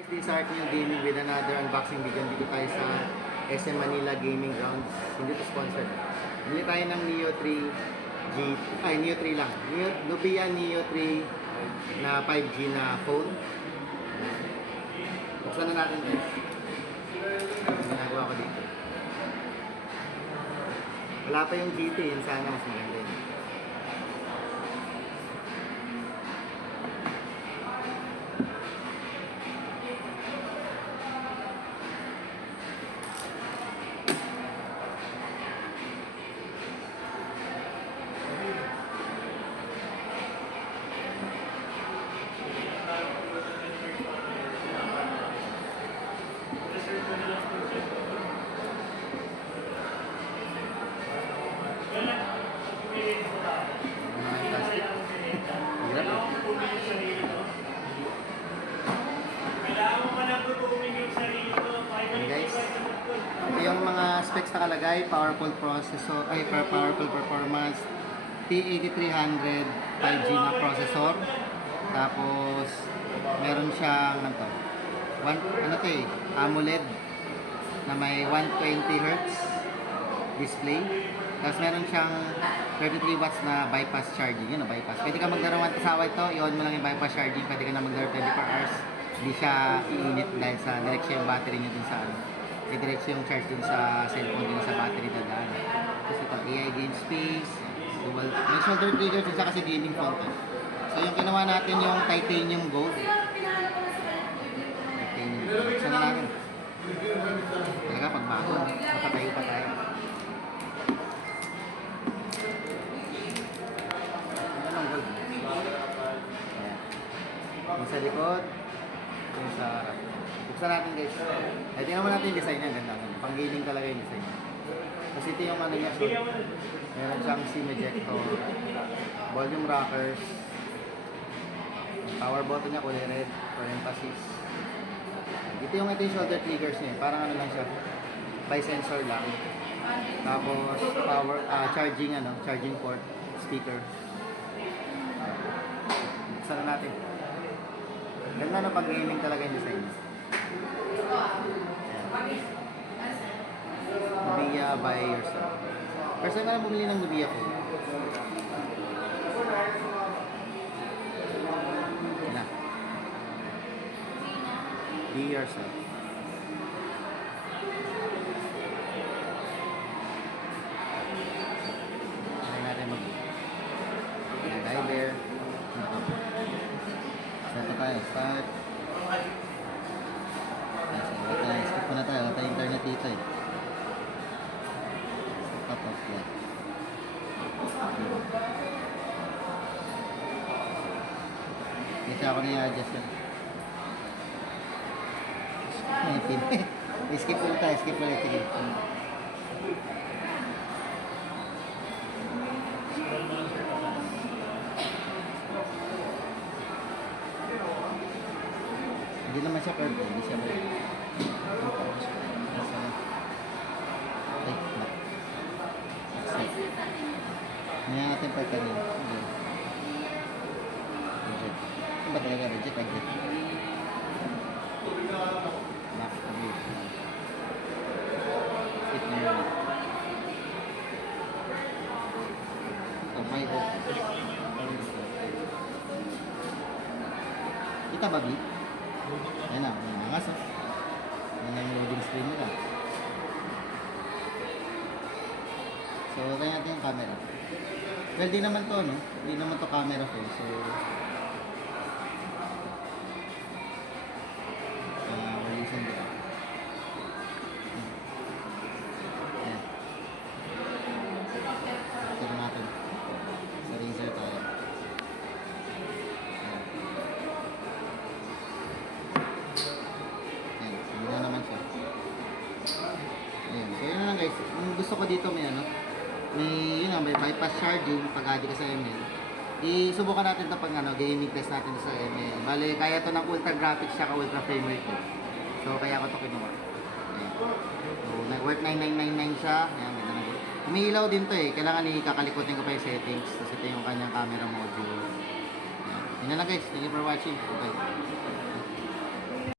Guys, this is Art New Gaming with another unboxing video. Dito tayo sa SM Manila Gaming Grounds. Hindi to sponsored. Bili tayo ng Neo 3 G, Neo 3 lang. Nubia Neo 3 na 5G na phone. Buksan na natin guys. Ginagawa ko dito. Wala pa yung GT, yun sana mas maganda yun. Guys, ito yung mga specs nakalagay, powerful processor, powerful performance, P8300 5G na processor. Tapos meron siyang AMOLED na may 120 Hz display. Tapos meron siyang 33 watts na bypass charging. Yun na bypass. Pwede ka maglaro ng tasawa ito, i-on mo lang yung bypass charging. Pwede ka na maglaro 24 hours. Hindi siya iinit dahil sa diretso yung battery niya dun sa diretso yung charge dun sa cellphone dun sa battery dadaan. Tapos ito, AI game space, dual, may shoulder trigger din siya kasi gaming phone to. So yung ginawa natin yung titanium gold. Titanium gold. Saan na natin? Talaga pagbago, mapatayo pa tayo. Anong gold? Ayan. Yung sa likod, yung sa harap. Buksan natin guys. Ay, tingnan mo natin yung design niya. Ganda. Pang gaming talaga yung design niya. Kasi ito yung ano niya. So, meron siyang SIM ejector, volume rockers, power button niya kulay red for emphasis. Ito yung shoulder triggers niya. Parang ano lang siya. By sensor lang. Tapos power charging port, speaker. Buksan na natin. Ganda na pag gaming talaga yung design niya. Nubia by yourself. First time ka na bumili ng Nubia ko. Na. Be yourself. Try natin diver. Set tayo. Start. Skip muna tayo. Wala tayong internet dito eh. Top of that. Kasi ako na i-adjust yan. Skip ulit tayo. Skip ulit. Sige. Hindi naman siya curve. Hindi siya curve. Ay, na. Accept. Ngayon natin pa kanina. Reject. Ano ba talaga? Reject, exit. Back, away. Hit na yun. Oh, my hope. Kita ba, B? Ayan na, may nangas. Ayan na yung loading screen nila. So, kaya natin yung camera. Well, di naman to, no? Di naman to camera ko. So, releasing dito. Ayan. Ito na natin. Sa Razer tayo. Ayan. Hindi na naman siya. Ayan. So, yun na lang guys. Yung gusto ko dito may may bypass charging pag adi ka sa ML. Isubukan natin ito pag gaming test natin sa ML. Bale, kaya ito ng ultra graphics tsaka ultra frame rate. So, kaya ko ito kinuha. Ayan. So, worth 9999 siya. Ayan, ganda na. Umiilaw din to eh. Kailangan kakalikutin ko pa yung settings. Tapos ito yung kanyang camera module. Ayan. Yun na lang guys. Thank you for watching. Bye.